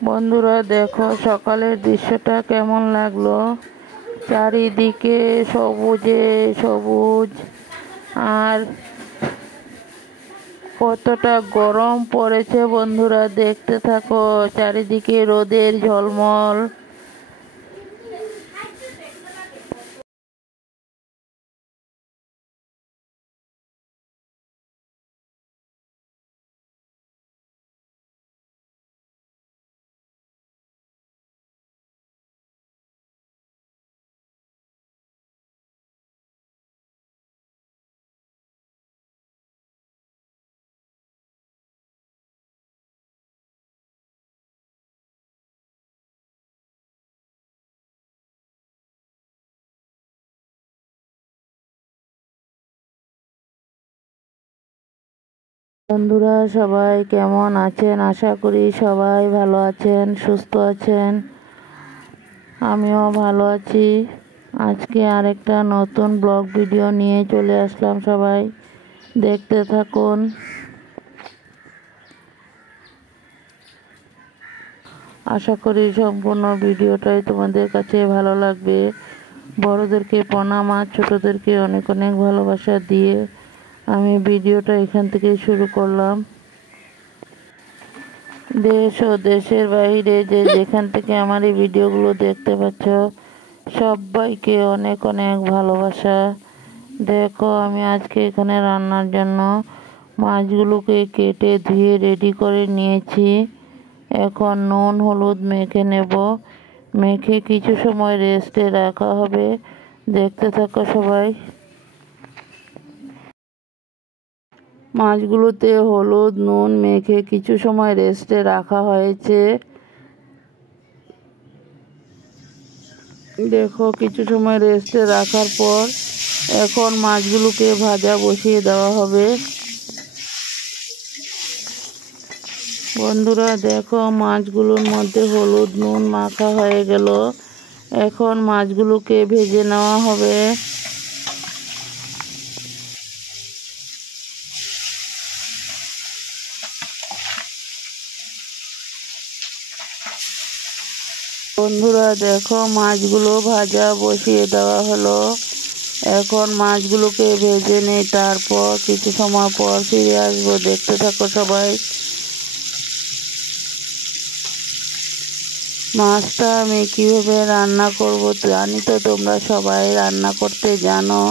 বন্ধুরা দেখো সকালের দৃশ্যটা কেমন লাগলো। চারিদিকে সবুজে সবুজ, আর কতটা গরম পড়েছে বন্ধুরা, দেখতে থাকো। চারিদিকে রোদের ঝলমল। বন্ধুরা সবাই কেমন আছেন? আশা করি সবাই ভালো আছেন, সুস্থ আছেন। আমিও ভালো আছি। আজকে আরেকটা নতুন ব্লগ ভিডিও নিয়ে চলে আসলাম, সবাই দেখতে থাকুন। আশা করি সম্পূর্ণ ভিডিওটাই তোমাদের কাছে ভালো লাগবে। বড়দেরকে প্রণাম আর ছোটদেরকে অনেক অনেক ভালোবাসা দিয়ে আমি ভিডিওটা এখান থেকে শুরু করলাম। দেশ ও দেশের বাইরে যে যেখান থেকে আমার এই ভিডিওগুলো দেখতে পাচ্ছ, সবাইকে অনেক অনেক ভালোবাসা। দেখো আমি আজকে এখানে রান্নার জন্য মাছগুলোকে কেটে ধুয়ে রেডি করে নিয়েছি। এখন নুন হলুদ মেখে নেব। মেখে কিছু সময় রেস্টে রাখা হবে। দেখতে থাকো সবাই। মাছগুলোতে হলুদ নুন মেখে কিছু সময় রেস্টে রাখা হয়েছে। দেখো কিছু সময় রেস্টে রাখার পর এখন মাছগুলোকে ভাজা বসিয়ে দেওয়া হবে। বন্ধুরা দেখো মাছগুলোর মধ্যে হলুদ নুন মাখা হয়ে গেল। এখন মাছগুলোকে ভেজে নেওয়া হবে। বন্ধুরা দেখো মাছগুলো ভাজা বসিয়ে দেওয়া হলো। এখন মাছগুলোকে ভেজে নেই, তারপর কিছু সময় পর ফিরে আসবো। দেখতে থাকো সবাই। মাছটা আমি কিভাবে রান্না করব জানি তো, তোমরা সবাই রান্না করতে জানো।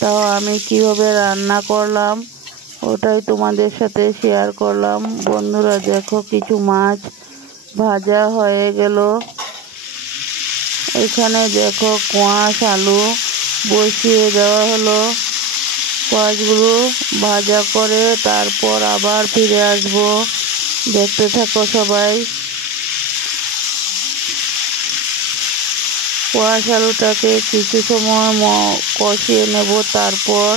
তাও আমি কিভাবে রান্না করলাম ওটাই তোমাদের সাথে শেয়ার করলাম। বন্ধুরা দেখো কিছু মাছ ভাজা হয়ে গেল। এখানে দেখো কোয়াশ আলু বসিয়ে দেওয়া হলো। কোয়াশগুলো ভাজা করে তারপর আবার ফিরে আসবো। দেখতে থাকো সবাই। কোয়াশ আলুটাকে কিছু সময় কষিয়ে নেব, তারপর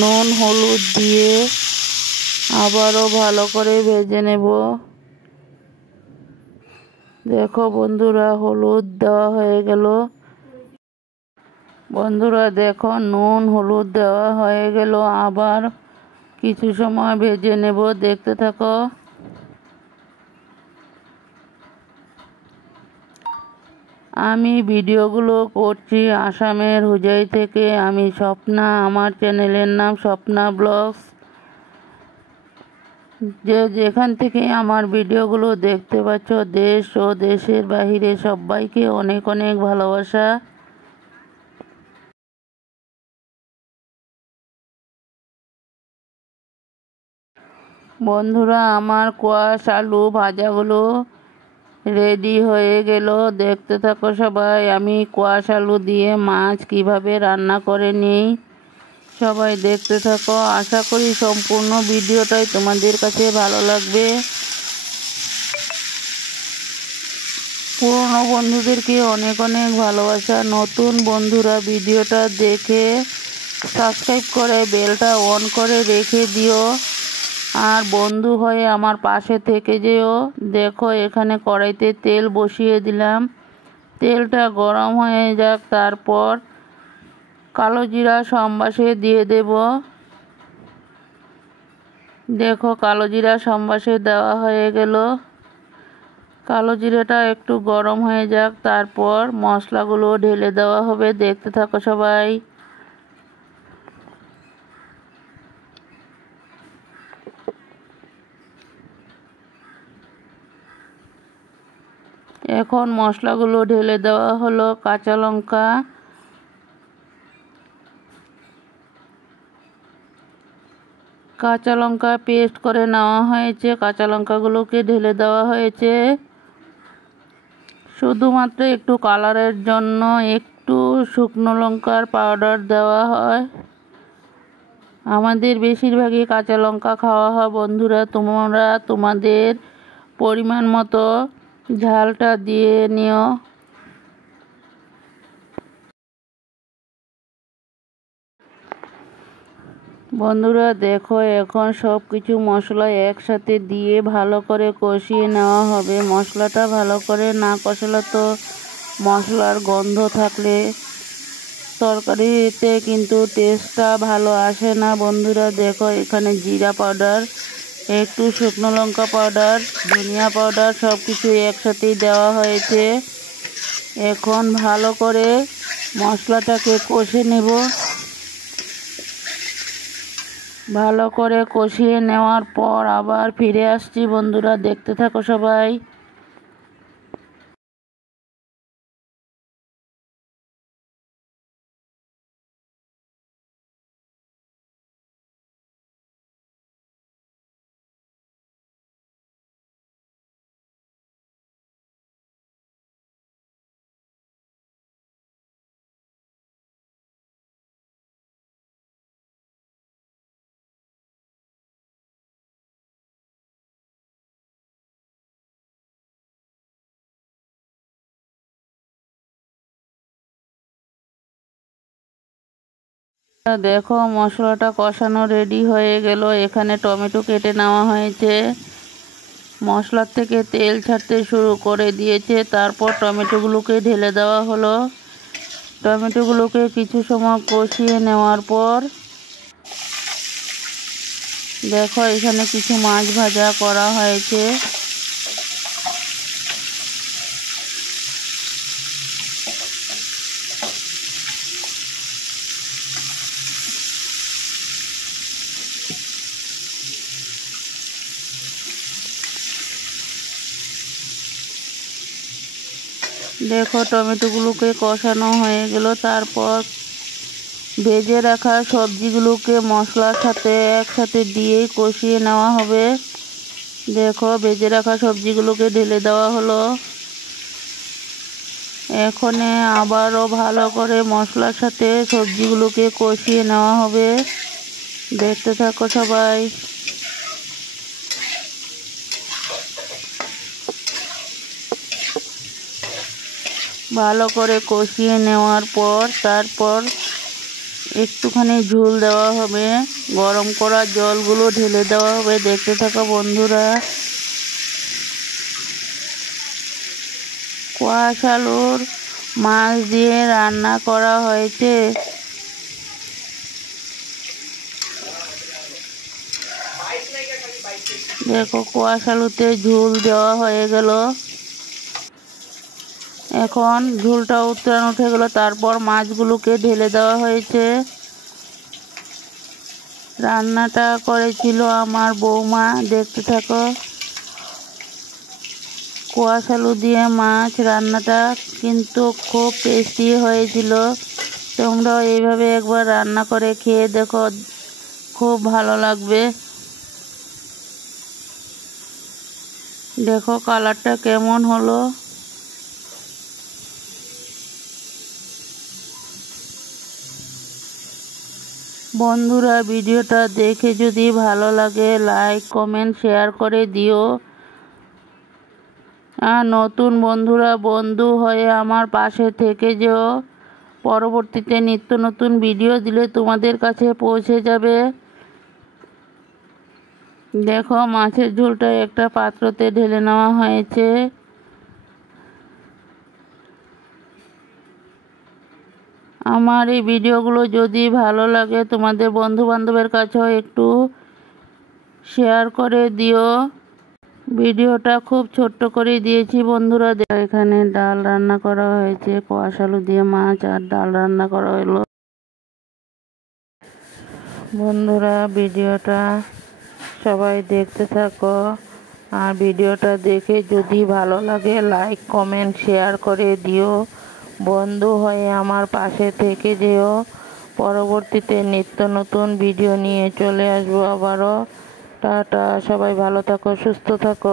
নুন হলুদ দিয়ে আবারও ভালো করে ভেজে নেব। দেখো বন্ধুরা হলুদ দেওয়া হয়ে গেল। বন্ধুরা দেখো নুন হলুদ দেওয়া হয়ে গেল, আবার কিছু সময় ভেজে নেব। দেখতে থাকো। আমি ভিডিওগুলো করছি আসামের হুজাই থেকে। আমি স্বপ্না, আমার চ্যানেলের নাম স্বপ্না ব্লগস। যে যেখান থেকে আমার ভিডিওগুলো দেখতে পাচ্ছ, দেশ ও দেশের বাহিরে সবাইকে অনেক অনেক ভালোবাসা। বন্ধুরা আমার কোয়াশ আলু ভাজাগুলো রেডি হয়ে গেল। দেখতে থাকো সবাই। আমি কোয়াশ আলু দিয়ে মাছ কিভাবে রান্না করে নিই, সবাই দেখতে থাকো। আশা করি সম্পূর্ণ ভিডিওটাই তোমাদের কাছে ভালো লাগবে। পুরনো বন্ধুদেরকে অনেক অনেক ভালোবাসা। নতুন বন্ধুরা ভিডিওটা দেখে সাবস্ক্রাইব করে বেলটা অন করে রেখে দিও, আর বন্ধু হয়ে আমার পাশে থেকে যেও। দেখো এখানে কড়াইতে তেল বসিয়ে দিলাম। তেলটা গরম হয়ে যাক, তারপর কালো জিরা সম্বাসে দিয়ে দেব। দেখো কালো জিরা সম্বাসে দেওয়া হয়ে গেল। কালো জিরাটা একটু গরম হয়ে যাক, তারপর মশলাগুলো ঢেলে দেওয়া হবে। দেখতে থাকো সবাই। এখন মশলাগুলো ঢেলে দেওয়া হলো। কাঁচা লঙ্কা পেস্ট করে নেওয়া হয়েছে। কাঁচা লঙ্কাগুলোকে ঢেলে দেওয়া হয়েছে। শুধুমাত্র একটু কালারের জন্য একটু শুকনো লঙ্কার পাউডার দেওয়া হয়। আমাদের বেশিরভাগই কাঁচা লঙ্কা খাওয়া হয় বন্ধুরা। তোমরা তোমাদের পরিমাণ মতো ঝালটা দিয়ে নিও। বন্ধুরা দেখো, এখন সব কিছু মশলা একসাথে দিয়ে ভালো করে কষিয়ে নেওয়া হবে। মশলাটা ভালো করে না কষালে তো মশলার গন্ধ থাকলে তরকারিতে কিন্তু টেস্টটা ভালো আসে না। বন্ধুরা দেখো, এখানে জিরা পাউডার, একটু শুকনো লঙ্কা পাউডার, ধনিয়া পাউডার সব কিছু একসাথেই দেওয়া হয়েছে। এখন ভালো করে মশলাটাকে কষে নেব। ভালো করে কষিয়ে নেওয়ার পর আবার ফিরে আসছি বন্ধুরা, দেখতে থাকো সবাই। দেখো, মশলাটা কষানো রেডি হয়ে গেল। এখানে টমেটো কেটে নেওয়া হয়েছে। মশলার থেকে তেল ছাড়তে শুরু করে দিয়েছে। তারপর টমেটোগুলোকে ঢেলে দেওয়া হলো। টমেটোগুলোকে কিছু সময় কষিয়ে নেওয়ার পর দেখো, এখানে কিছু মাছ ভাজা করা হয়েছে। দেখো, টমেটোগুলোকে কষানো হয়ে গেল। তারপর ভেজে রাখা সবজিগুলোকে মশলার সাথে একসাথে দিয়ে কষিয়ে নেওয়া হবে। দেখো, ভেজে রাখা সবজিগুলোকে ঢেলে দেওয়া হলো। এখন আবারও ভালো করে মশলার সাথে সবজিগুলোকে কষিয়ে নেওয়া হবে। দেখতে থাকো সবাই। ভালো করে কষিয়ে নেওয়ার পর তারপর একটুখানি ঝোল দেওয়া হবে। গরম করা জলগুলো ঢেলে দেওয়া হবে। দেখতে থাকো বন্ধুরা। কোয়াশ আলুর মাছ দিয়ে রান্না করা হয়েছে। দেখো, কোয়াশ আলুতে ঝোল দেওয়া হয়ে গেল। এখন ঝোলটা উতরান উঠে গেল। তারপর মাছগুলোকে ঢেলে দেওয়া হয়েছে। রান্নাটা করেছিল আমার বৌমা। দেখতে থাকো। কোয়াশ আলু দিয়ে মাছ রান্নাটা কিন্তু খুব টেস্টি হয়েছিল। তোমরাও এইভাবে একবার রান্না করে খেয়ে দেখো, খুব ভালো লাগবে। দেখো কালারটা কেমন হলো। বন্ধুরা, ভিডিওটা দেখে যদি ভালো লাগে লাইক কমেন্ট শেয়ার করে দিও। আর নতুন বন্ধুরা বন্ধু হয়ে আমার পাশে থেকে যেও। পরবর্তীতে নিত্য নতুন ভিডিও দিলে তোমাদের কাছে পৌঁছে যাবে। দেখো, মাছের ঝোলটা একটা পাত্রতে ঢেলে নেওয়া হয়েছে। আমার এই ভিডিওগুলো যদি ভালো লাগে তোমাদের বন্ধু বান্ধবের কাছেও একটু শেয়ার করে দিও। ভিডিওটা খুব ছোট্ট করে দিয়েছি বন্ধুরা। এখানে ডাল রান্না করা হয়েছে, কোয়াশ আলু দিয়ে মাছ আর ডাল রান্না করা হলো। বন্ধুরা ভিডিওটা সবাই দেখতে থাকো, আর ভিডিওটা দেখে যদি ভালো লাগে লাইক কমেন্ট শেয়ার করে দিও। বন্ধু হয়ে আমার পাশে থেকে যেও। পরবর্তীতে নিত্য নতুন ভিডিও নিয়ে চলে আসবো আবারও। টাটা, সবাই ভালো থাকো, সুস্থ থাকো।